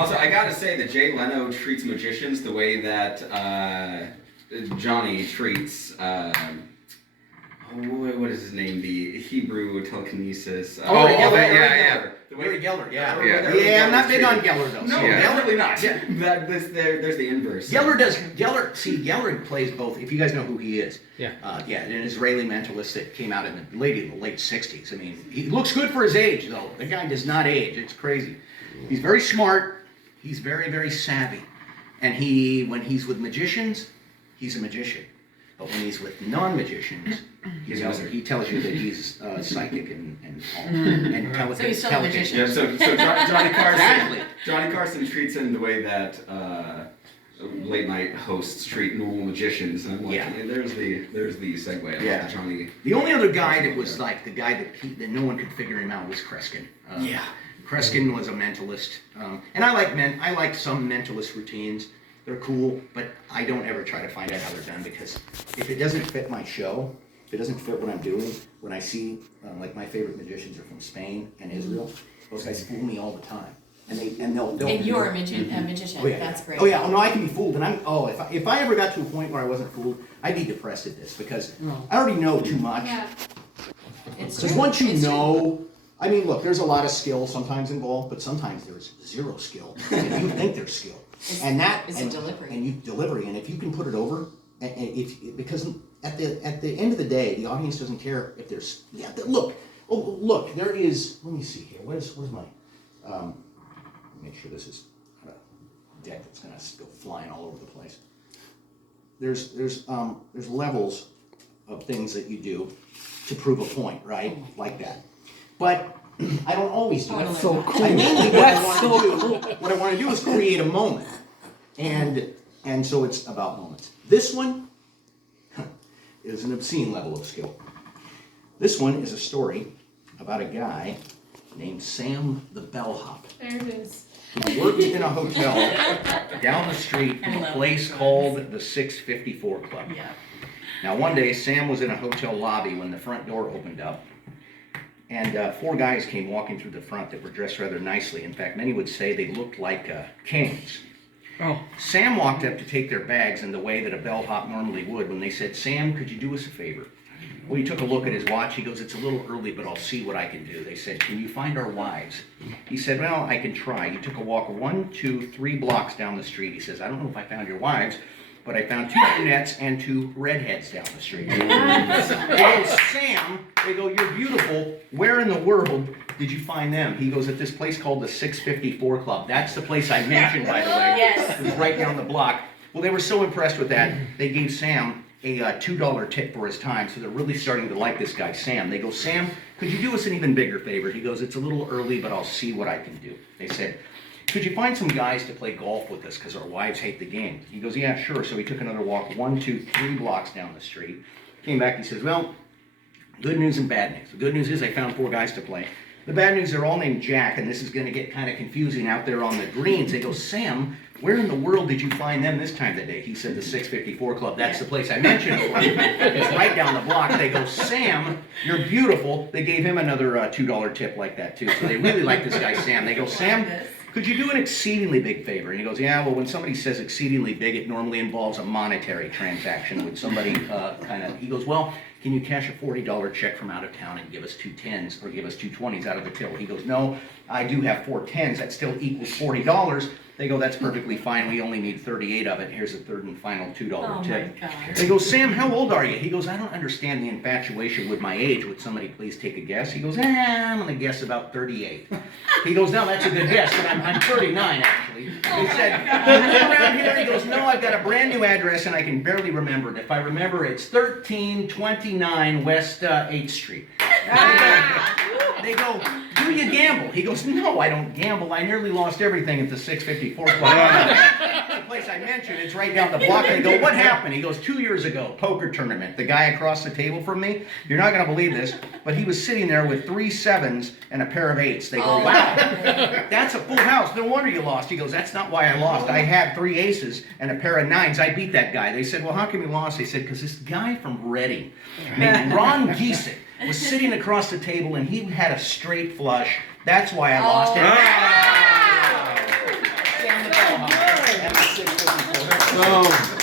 Also, I gotta say that Jay Leno treats magicians the way that Johnny treats. What is his name? The Hebrew telekinesis. Uri Geller, yeah. I'm not big on Geller though. No, definitely not. There's the inverse. Geller plays both. If you guys know who he is. Yeah. An Israeli mentalist that came out in the late 60s. I mean, he looks good for his age though. The guy does not age. It's crazy. He's very smart. He's very, very savvy. And when he's with magicians, he's a magician. But when he's with non-magicians, he tells you that he's psychic and intelligent. So he's still a magician. Yeah, so Johnny Carson. Exactly. Johnny Carson treats him the way that late night hosts treat normal magicians. And I'm like, hey, there's the segue. Yeah. Johnny. The only other guy that was like the guy that no one could figure him out was Kreskin. Kreskin was a mentalist, and I like some mentalist routines. They're cool, but I don't ever try to find out how they're done because if it doesn't fit my show, if it doesn't fit what I'm doing, when I see, like my favorite magicians are from Spain and Israel, those guys fool me all the time. And you're a magician. Oh, yeah. That's great. Oh yeah, no, I can be fooled, and if I ever got to a point where I wasn't fooled, I'd be depressed at this because I already know too much. Yeah. Because once you know, I mean, look, there's a lot of skill sometimes involved, but sometimes there's zero skill, and you think there's skill. Delivery. And you delivery, and if you can put it over, because at the end of the day, the audience doesn't care if there's look, there is. Let me see here. Where's my? Make sure this is not a deck that's gonna go flying all over the place. There's levels of things that you do to prove a point, right? Like that, but. I don't always do that. So cool. Mainly what I want to do is create a moment. And so it's about moments. This one is an obscene level of skill. This one is a story about a guy named Sam the Bellhop. There it is. Who worked in a hotel down the street from a place called the 654 Club. Yeah. Now one day Sam was in a hotel lobby when the front door opened up. And 4 guys came walking through the front that were dressed rather nicely. In fact, many would say they looked like kings. Oh. Sam walked up to take their bags in the way that a bellhop normally would when they said, "Sam, could you do us a favor?" Well, he took a look at his watch. He goes, "It's a little early, but I'll see what I can do." They said, "Can you find our wives?" He said, "Well, I can try." He took a walk 1, 2, 3 blocks down the street. He says, "I don't know if I found your wives, but I found 2 brunettes and 2 redheads down the street." They go, "Sam," they go, "you're beautiful. Where in the world did you find them?" He goes, "At this place called the 654 Club. That's the place I mentioned, by the way. Yes. It was right down the block." Well, they were so impressed with that, they gave Sam a $2 tip for his time, so they're really starting to like this guy, Sam. They go, "Sam, could you do us an even bigger favor?" He goes, "It's a little early, but I'll see what I can do." They said, "Could you find some guys to play golf with us because our wives hate the game?" He goes, "Yeah, sure." So he took another walk 1, 2, 3 blocks down the street. Came back, he says, "Well, good news and bad news. The good news is I found 4 guys to play. The bad news, they're all named Jack, and this is going to get kind of confusing out there on the greens." They go, "Sam, where in the world did you find them this time of the day?" He said, "The 654 Club. That's the place I mentioned for you. It's right down the block." They go, "Sam, you're beautiful." They gave him another $2 tip like that, too. So they really like this guy, Sam. They go, "Sam, could you do an exceedingly big favor?" And he goes, "Yeah, well, when somebody says exceedingly big, it normally involves a monetary transaction with somebody he goes, "Well, can you cash a $40 check from out of town and give us 2 10s or give us 2 20s out of the till?" He goes, "No, I do have 4 10s. That still equals $40. They go, "That's perfectly fine. We only need 38 of it. Here's a third and final $2 tip. They go, "Sam, how old are you?" He goes, "I don't understand the infatuation with my age. Would somebody please take a guess?" He goes, I'm going to guess about 38. He goes, "No, that's a good guess, but I'm 39, actually." He said, "You live around here?" He goes, "No, I've got a brand new address, and I can barely remember it. If I remember, it's 1329 West 8th Street. They go, "Do you gamble?" He goes, "No, I don't gamble. I nearly lost everything at the 654 Club. The place I mentioned, it's right down the block." They go, "What happened?" He goes, 2 years ago, poker tournament. The guy across the table from me, you're not going to believe this, but he was sitting there with 3 7s and a pair of 8s. They go, "Wow, that's a full house. No wonder you lost." He goes, "That's not why I lost. I had 3 aces and a pair of 9s. I beat that guy." They said, "Well, how come you lost?" They said, "Because this guy from Reading named Ron Gieseke was sitting across the table and he had a straight flush. That's why I lost it." Happy 654. So,